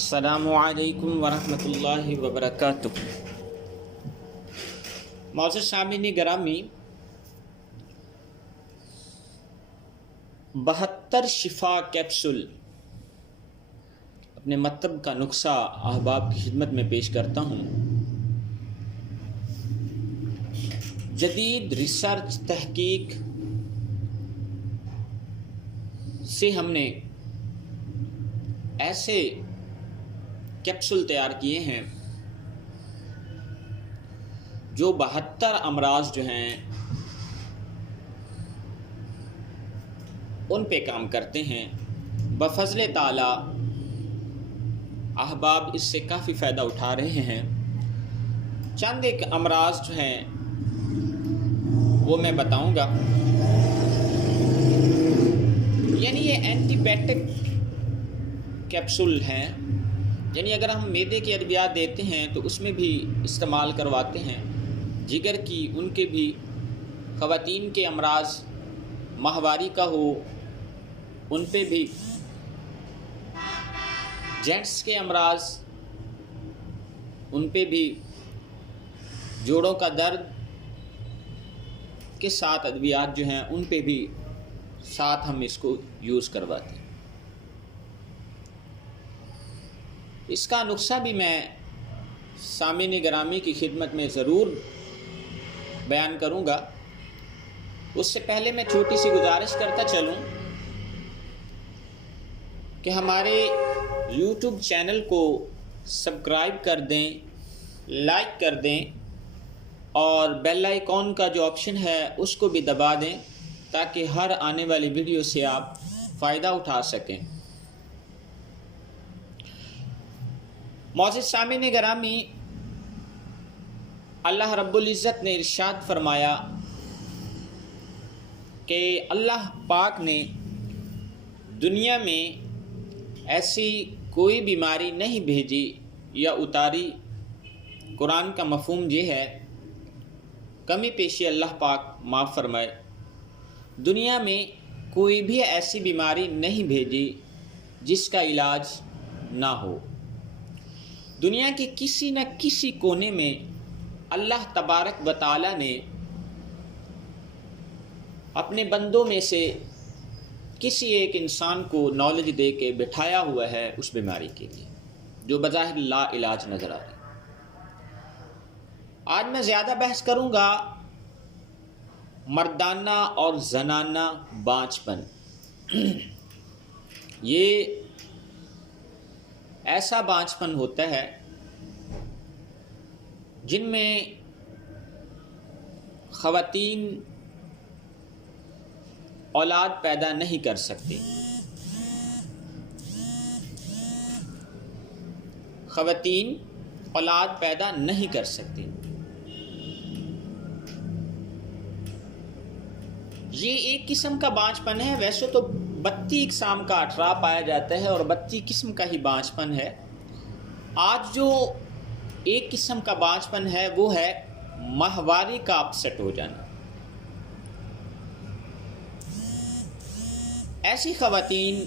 السلام علیکم ورحمۃ اللہ وبرکاتہ۔ معزز سامعین گرامی، 72 شفا کیپسول اپنے مطلب کا نسخہ احباب کی خدمت میں پیش کرتا ہوں۔ جدید ریسرچ تحقیق سے ہم نے ایسے کیپسول تیار کیے ہیں جو 72 امراض جو ہیں ان پہ کام کرتے ہیں۔ بفضل تعالی احباب اس سے کافی فائدہ اٹھا رہے ہیں۔ چند ایک امراض جو ہیں وہ میں بتاؤں گا، یعنی یہ اینٹی بیوٹک کیپسول ہیں، یعنی اگر ہم معدے کی ادویات دیتے ہیں تو اس میں بھی استعمال کرواتے ہیں، جگر کی، ان کے بھی، خواتین کے امراض ماہواری کا ہو ان پہ بھی، جینٹس کے امراض ان پہ بھی، جوڑوں کا درد کے ساتھ ادویات جو ہیں ان پہ بھی ساتھ ہم اس کو یوز کرواتے ہیں۔ اس کا نسخہ بھی میں سامعین گرامی کی خدمت میں ضرور بیان کروں گا۔ اس سے پہلے میں چھوٹی سی گزارش کرتا چلوں کہ ہمارے یوٹیوب چینل کو سبسکرائب کر دیں، لائک کر دیں اور بیل آئیکن کا جو آپشن ہے اس کو بھی دبا دیں تاکہ ہر آنے والی ویڈیو سے آپ فائدہ اٹھا سکیں۔ معزز سامعین گرامی، اللہ رب العزت نے ارشاد فرمایا کہ اللہ پاک نے دنیا میں ایسی کوئی بیماری نہیں بھیجی یا اتاری۔ قرآن کا مفہوم یہ ہے، کمی پیشی اللہ پاک معاف فرمائے، دنیا میں کوئی بھی ایسی بیماری نہیں بھیجی جس کا علاج نہ ہو۔ دنیا کے کسی نہ کسی کونے میں اللہ تبارک و تعالی نے اپنے بندوں میں سے کسی ایک انسان کو نالج دے کے بٹھایا ہوا ہے اس بیماری کے لیے جو بظاہر لا علاج نظر آ رہی۔ آج میں زیادہ بحث کروں گا مردانہ اور زنانہ بانجھپن۔ یہ ایسا بانجھپن ہوتا ہے جن میں خواتین اولاد پیدا نہیں کر سکتی۔ خواتین اولاد پیدا نہیں کر سکتی۔ یہ ایک قسم کا بانجھپن ہے۔ ویسے تو 32 اقسام کا اٹھرا پایا جاتا ہے اور 32 قسم کا ہی بانجھپن ہے۔ آج جو ایک قسم کا بانجھپن ہے وہ ہے ماہواری کا اپسٹ ہو جانا۔ ایسی خواتین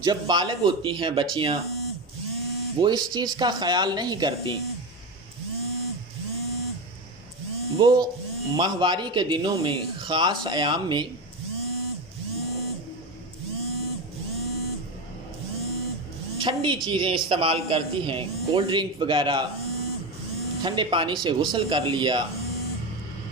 جب بالغ ہوتی ہیں، بچیاں، وہ اس چیز کا خیال نہیں کرتی۔ وہ ماہواری کے دنوں میں، خاص ایام میں ٹھنڈی چیزیں استعمال کرتی ہیں، کولڈ ڈرنک وغیرہ، ٹھنڈے پانی سے غسل کر لیا۔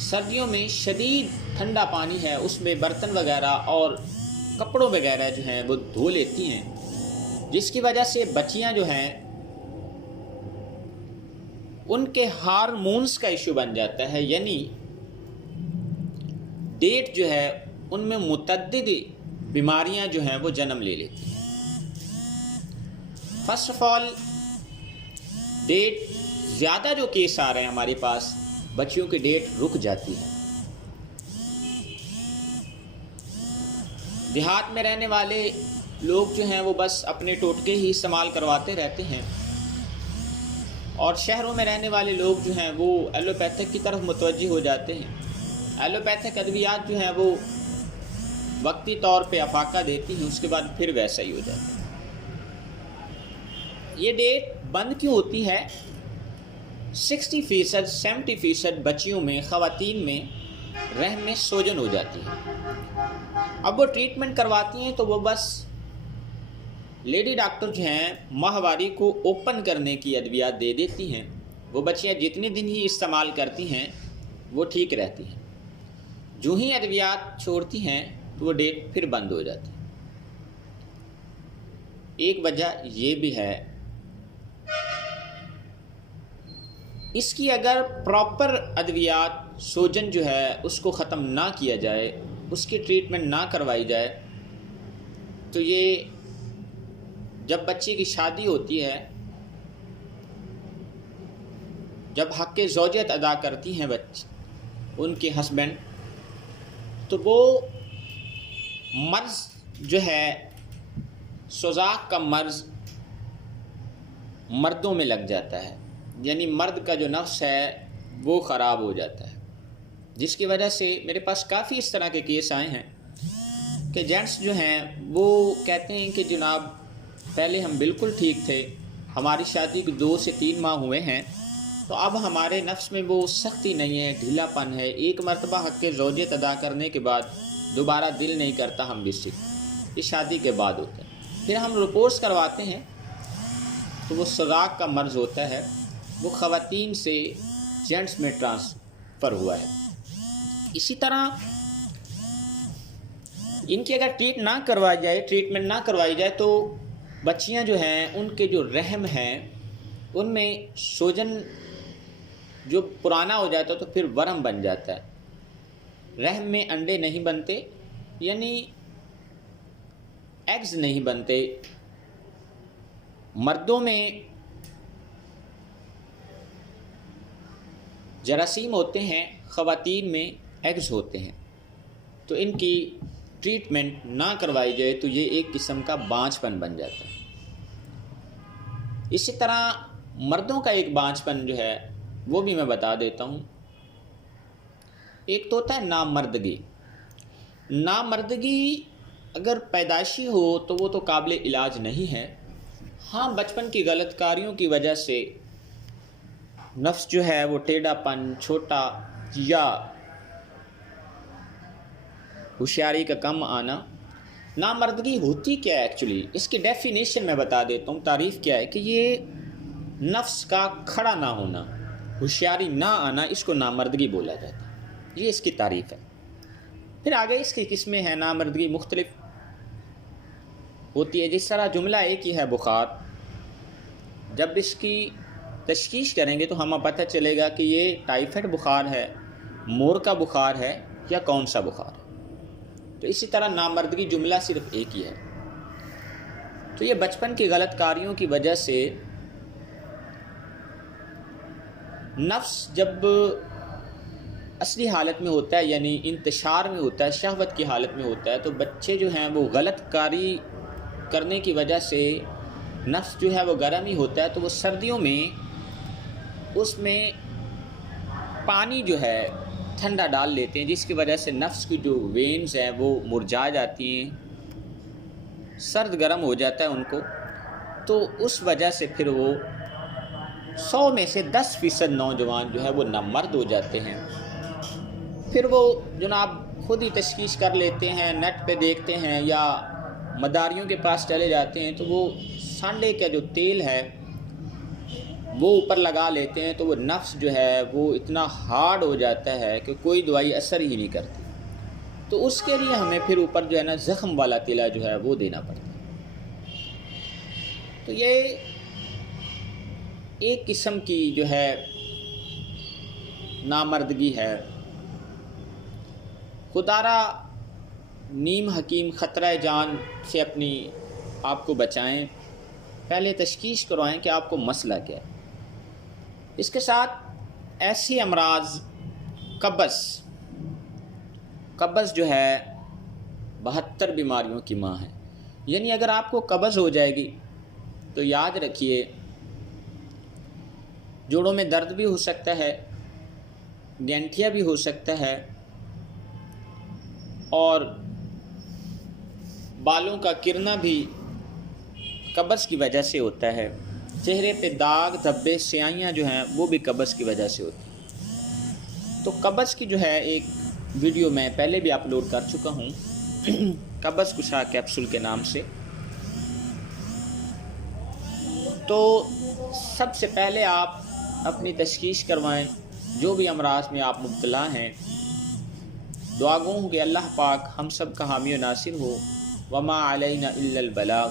سردیوں میں شدید ٹھنڈا پانی ہے، اس میں برتن وغیرہ اور کپڑوں وغیرہ جو ہیں وہ دھو لیتی ہیں، جس کی وجہ سے بچیاں جو ہیں ان کے ہارمونز کا ایشو بن جاتا ہے، یعنی ڈیٹ جو ہے ان میں متعدد بیماریاں جو ہیں وہ جنم لے لیتی ہیں۔ فرسٹ آف آل، ڈیٹ زیادہ جو کیس آ رہے ہیں ہمارے پاس، بچیوں کی ڈیٹ رک جاتی ہے۔ دیہات میں رہنے والے لوگ جو ہیں وہ بس اپنے ٹوٹکے ہی استعمال کرواتے رہتے ہیں، اور شہروں میں رہنے والے لوگ جو ہیں وہ ایلوپیتھک کی طرف متوجہ ہو جاتے ہیں۔ ایلوپیتھک ادویات جو ہیں وہ وقتی طور پہ افاقہ دیتی ہیں، اس کے بعد پھر ویسا ہی ہو جاتا ہے۔ یہ ڈیٹ بند کیوں ہوتی ہے؟ 60% 70% بچیوں میں، خواتین میں رحم میں سوجن ہو جاتی ہے۔ اب وہ ٹریٹمنٹ کرواتی ہیں تو وہ بس لیڈی ڈاکٹر جو ہیں ماہواری کو اوپن کرنے کی ادویات دے دیتی ہیں، وہ بچیاں جتنے دن ہی استعمال کرتی ہیں وہ ٹھیک رہتی ہیں، جو ہی ادویات چھوڑتی ہیں تو وہ ڈیٹ پھر بند ہو جاتی ہے۔ ایک وجہ یہ بھی ہے، اس کی اگر پراپر ادویات سوجن جو ہے اس کو ختم نہ کیا جائے، اس کی ٹریٹمنٹ نہ کروائی جائے، تو یہ جب بچے کی شادی ہوتی ہے، جب حق زوجیت ادا کرتی ہیں ان کے ہسبینڈ، تو وہ مرض جو ہے سوزاک کا مرض مردوں میں لگ جاتا ہے، یعنی مرد کا جو نفس ہے وہ خراب ہو جاتا ہے، جس کی وجہ سے میرے پاس کافی اس طرح کے کیس آئے ہیں کہ جینٹس جو ہیں وہ کہتے ہیں کہ جناب پہلے ہم بالکل ٹھیک تھے، ہماری شادی کو 2 سے 3 ماہ ہوئے ہیں، تو اب ہمارے نفس میں وہ سختی نہیں ہے، ڈھیلا پن ہے، ایک مرتبہ حق زوجیت ادا کرنے کے بعد دوبارہ دل نہیں کرتا ہم بھی سیکھ، یہ شادی کے بعد ہوتا ہے۔ پھر ہم رپورٹس کرواتے ہیں تو وہ سوزاک کا مرض ہوتا ہے، وہ خواتین سے جینٹس میں ٹرانسفر ہوا ہے۔ اسی طرح ان کی اگر ٹریٹمنٹ نہ کروائی جائے تو بچیاں جو ہیں ان کے جو رحم ہیں ان میں سوجن جو پرانا ہو جاتا ہے تو پھر ورم بن جاتا ہے، رحم میں انڈے نہیں بنتے، یعنی ایگز نہیں بنتے۔ مردوں میں جراثیم ہوتے ہیں، خواتین میں ایگز ہوتے ہیں، تو ان کی ٹریٹمنٹ نہ کروائی جائے تو یہ ایک قسم کا بانجھ پن بن جاتا ہے۔ اسی طرح مردوں کا ایک بانجھ پن جو ہے وہ بھی میں بتا دیتا ہوں۔ ایک تو ہوتا ہے نامردگی۔ نامردگی اگر پیدائشی ہو تو وہ تو قابل علاج نہیں ہے، ہاں بچپن کی غلط کاریوں کی وجہ سے نفس جو ہے وہ ٹیڑھا پن، چھوٹا یا ہوشیاری کا کم آنا۔ نامردگی ہوتی کیا ہے ایکچولی؟ اس کی ڈیفینیشن میں بتا دیتا ہوں، تعریف کیا ہے کہ یہ نفس کا کھڑا نہ ہونا، ہوشیاری نہ آنا، اس کو نامردگی بولا جاتا ہے، یہ اس کی تعریف ہے۔ پھر آگے اس کی قسمیں ہیں، نامردگی مختلف ہوتی ہے، جس طرح جملہ ایک ہی ہے بخار، جب اس کی تشخیص کریں گے تو ہمیں پتہ چلے گا کہ یہ ٹائیفائڈ بخار ہے، مور کا بخار ہے یا کون سا بخار ہے۔ تو اسی طرح نامردگی جملہ صرف ایک ہی ہے۔ تو یہ بچپن کی غلط کاریوں کی وجہ سے نفس جب اصلی حالت میں ہوتا ہے، یعنی انتشار میں ہوتا ہے، شہوت کی حالت میں ہوتا ہے، تو بچے جو ہیں وہ غلط کاری کرنے کی وجہ سے نفس جو ہے وہ گرم ہی ہوتا ہے، تو وہ سردیوں میں اس میں پانی جو ہے ٹھنڈا ڈال لیتے ہیں، جس کی وجہ سے نفس کی جو وینز ہیں وہ مرجھا جاتی ہیں، سرد گرم ہو جاتا ہے ان کو، تو اس وجہ سے پھر وہ 100 میں سے 10% نوجوان جو ہے وہ نامرد ہو جاتے ہیں۔ پھر وہ جناب خود ہی تشخیص کر لیتے ہیں، نیٹ پہ دیکھتے ہیں یا مداریوں کے پاس چلے جاتے ہیں، تو وہ سانڈے کا جو تیل ہے وہ اوپر لگا لیتے ہیں، تو وہ نفس جو ہے وہ اتنا ہارڈ ہو جاتا ہے کہ کوئی دوائی اثر ہی نہیں کرتی، تو اس کے لیے ہمیں پھر اوپر جو ہے نا زخم والا تیلا جو ہے وہ دینا پڑتا ہے۔ تو یہ ایک قسم کی جو ہے نامردگی ہے۔ خدا را نیم حکیم خطرہ جان سے اپنی آپ کو بچائیں، پہلے تشخیص کروائیں کہ آپ کو مسئلہ کیا ہے۔ اس کے ساتھ ایسی امراض، قبض جو ہے 72 بیماریوں کی ماں ہے، یعنی اگر آپ کو قبض ہو جائے گی تو یاد رکھیے جوڑوں میں درد بھی ہو سکتا ہے، گینٹھیا بھی ہو سکتا ہے، اور بالوں کا گرنا بھی قبض کی وجہ سے ہوتا ہے۔ چہرے پہ داغ دھبے سیاہیاں جو ہیں وہ بھی قبض کی وجہ سے ہوتی ہیں۔ تو قبض کی جو ہے ایک ویڈیو میں پہلے بھی اپلوڈ کر چکا ہوں قبض کشا کیپسول کے نام سے۔ تو سب سے پہلے آپ اپنی تشخیص کروائیں، جو بھی امراض میں آپ مبتلا ہیں۔ دعا گو ہوں کہ اللہ پاک ہم سب کا حامی و ناصر ہو۔ وما علینا الا البلاغ۔